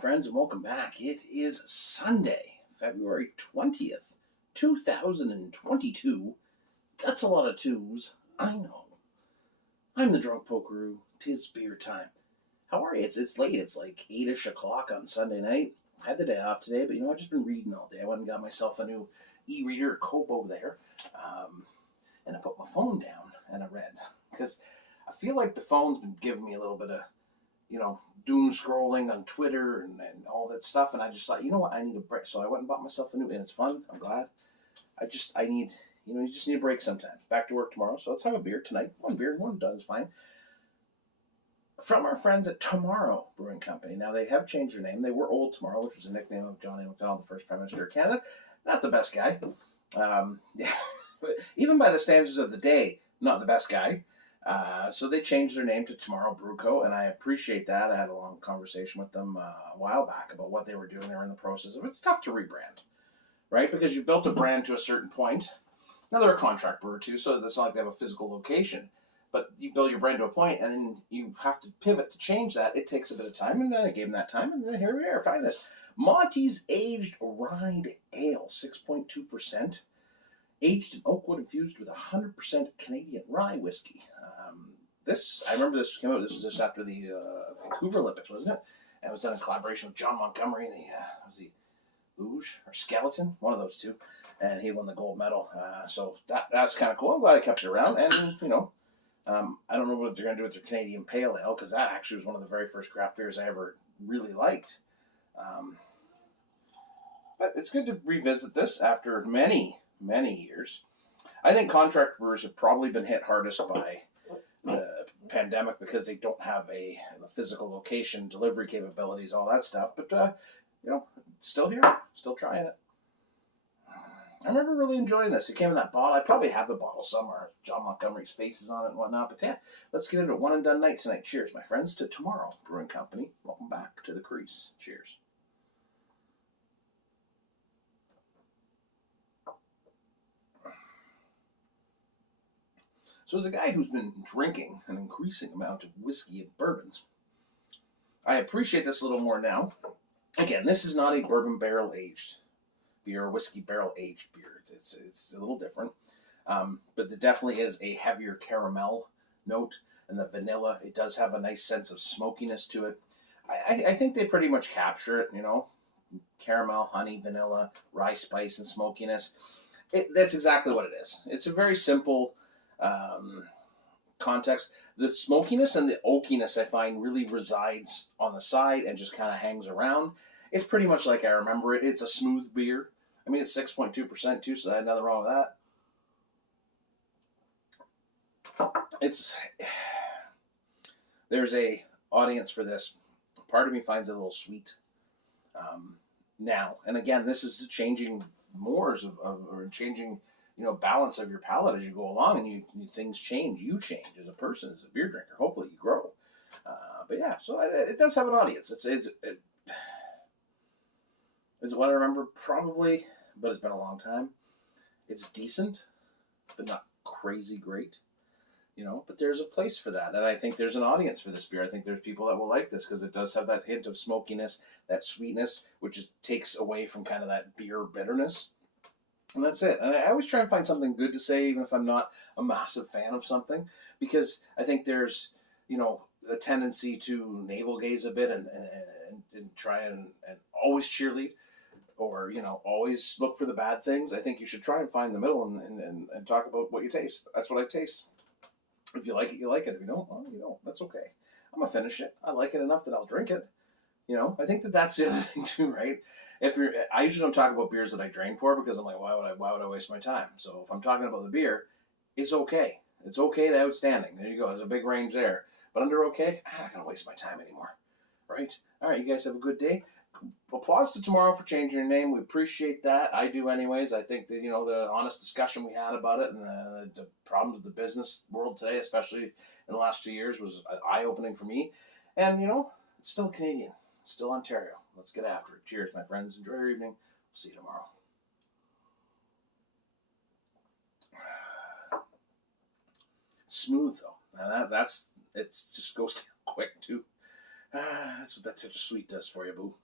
friends, and welcome back. It is Sunday, February 20th, 2022. That's a lot of twos. I know. I'm the Drunk Pokeroo. 'Tis beer time. How are you? It's late. It's like 8-ish o'clock on Sunday night. I had the day off today, but I've just been reading all day. I went and got myself a new e-reader, Kobo there, and I put my phone down and I read. Because I feel like the phone's been giving me a little bit of, doom scrolling on Twitter and all that stuff. And I just thought, you know what, I need a break. So I went and bought myself a new, and it's fun. I'm glad. I need, you just need a break sometimes. Back to work tomorrow. So let's have a beer tonight. One beer, one done is fine. From our friends at Tomorrow Brewing Company. Now, they have changed their name. They were Old Tomorrow, which was a nickname of John A. Macdonald, the first Prime Minister of Canada. Not the best guy. Even by the standards of the day, not the best guy. So they changed their name to Tomorrow Brew Co., and I appreciate that. I had a long conversation with them a while back about what they were doing. They were in the process of it. It's tough to rebrand, right? Because you built a brand to a certain point. Now, they're a contract brewer, too, so it's not like they have a physical location. But you build your brand to a point, and then you have to pivot to change that. It takes a bit of time, and I gave them that time, and then here we are. Find this. Monty's Aged Ryed Ale, 6.2%. Aged in oak wood infused with 100% Canadian rye whiskey. I remember this came out. This was just after the Vancouver Olympics, wasn't it? And it was done in collaboration with John Montgomery. Was he Luge or Skeleton? One of those two. And he won the gold medal. So that's kind of cool. I'm glad I kept it around. And I don't know what they're going to do with their Canadian Pale Ale, because that actually was one of the very first craft beers I ever really liked. But it's good to revisit this after many years. I think contract brewers have probably been hit hardest by the pandemic because they don't have a physical location, delivery capabilities, all that stuff. But still here, still trying it. I remember really enjoying this. It came in that bottle. I probably have the bottle somewhere. John Montgomery's face is on it and whatnot. But yeah, let's get into one and done night tonight. Cheers, my friends, to Tomorrow Brewing Company. Welcome back to the crease. Cheers. So as a guy who's been drinking an increasing amount of whiskey and bourbons, I appreciate this a little more now. Again, this is not a bourbon barrel aged beer or whiskey barrel aged beer. It's a little different, but it definitely is a heavier caramel note, and the vanilla, it does have a nice sense of smokiness to it. I think they pretty much capture it, caramel, honey, vanilla, rye spice, and smokiness. That's exactly what it is. It's a very simple context. The smokiness and the oakiness, I find, really resides on the side and just kind of hangs around. It's pretty much like I remember it. It's a smooth beer. I mean, it's 6.2% too, so I had nothing wrong with that. There's a audience for this. Part of me finds it a little sweet now. And again, this is the changing mores or changing balance of your palate as you go along, and things change. You change as a person, as a beer drinker. Hopefully you grow. But yeah, so it does have an audience. Is it what I remember? Probably, but it's been a long time. It's decent, but not crazy great. But there's a place for that, and I think there's an audience for this beer. I think there's people that will like this because it does have that hint of smokiness, that sweetness, which takes away from kind of that beer bitterness. And that's it. And I always try and find something good to say, even if I'm not a massive fan of something, because I think there's, a tendency to navel gaze a bit and try and always cheerlead or, always look for the bad things. I think you should try and find the middle and talk about what you taste. That's what I taste. If you like it, you like it. If you don't, well, you don't. That's okay. I'm going to finish it. I like it enough that I'll drink it. I think that's the other thing too, right? I usually don't talk about beers that I drain pour because I'm like, why would I waste my time? So if I'm talking about the beer, it's okay. It's okay to outstanding. There you go. There's a big range there. But under okay, I'm not going to waste my time anymore, right? All right, you guys have a good day. Applause to Tomorrow for changing your name. We appreciate that. I do anyways. I think that, the honest discussion we had about it and the problems of the business world today, especially in the last 2 years, was eye-opening for me. And, it's still Canadian. Still Ontario. Let's get after it. Cheers, my friends. Enjoy your evening. We'll see you tomorrow. Smooth though. And it just goes down quick too. That's what that touch of sweet does for you, boo.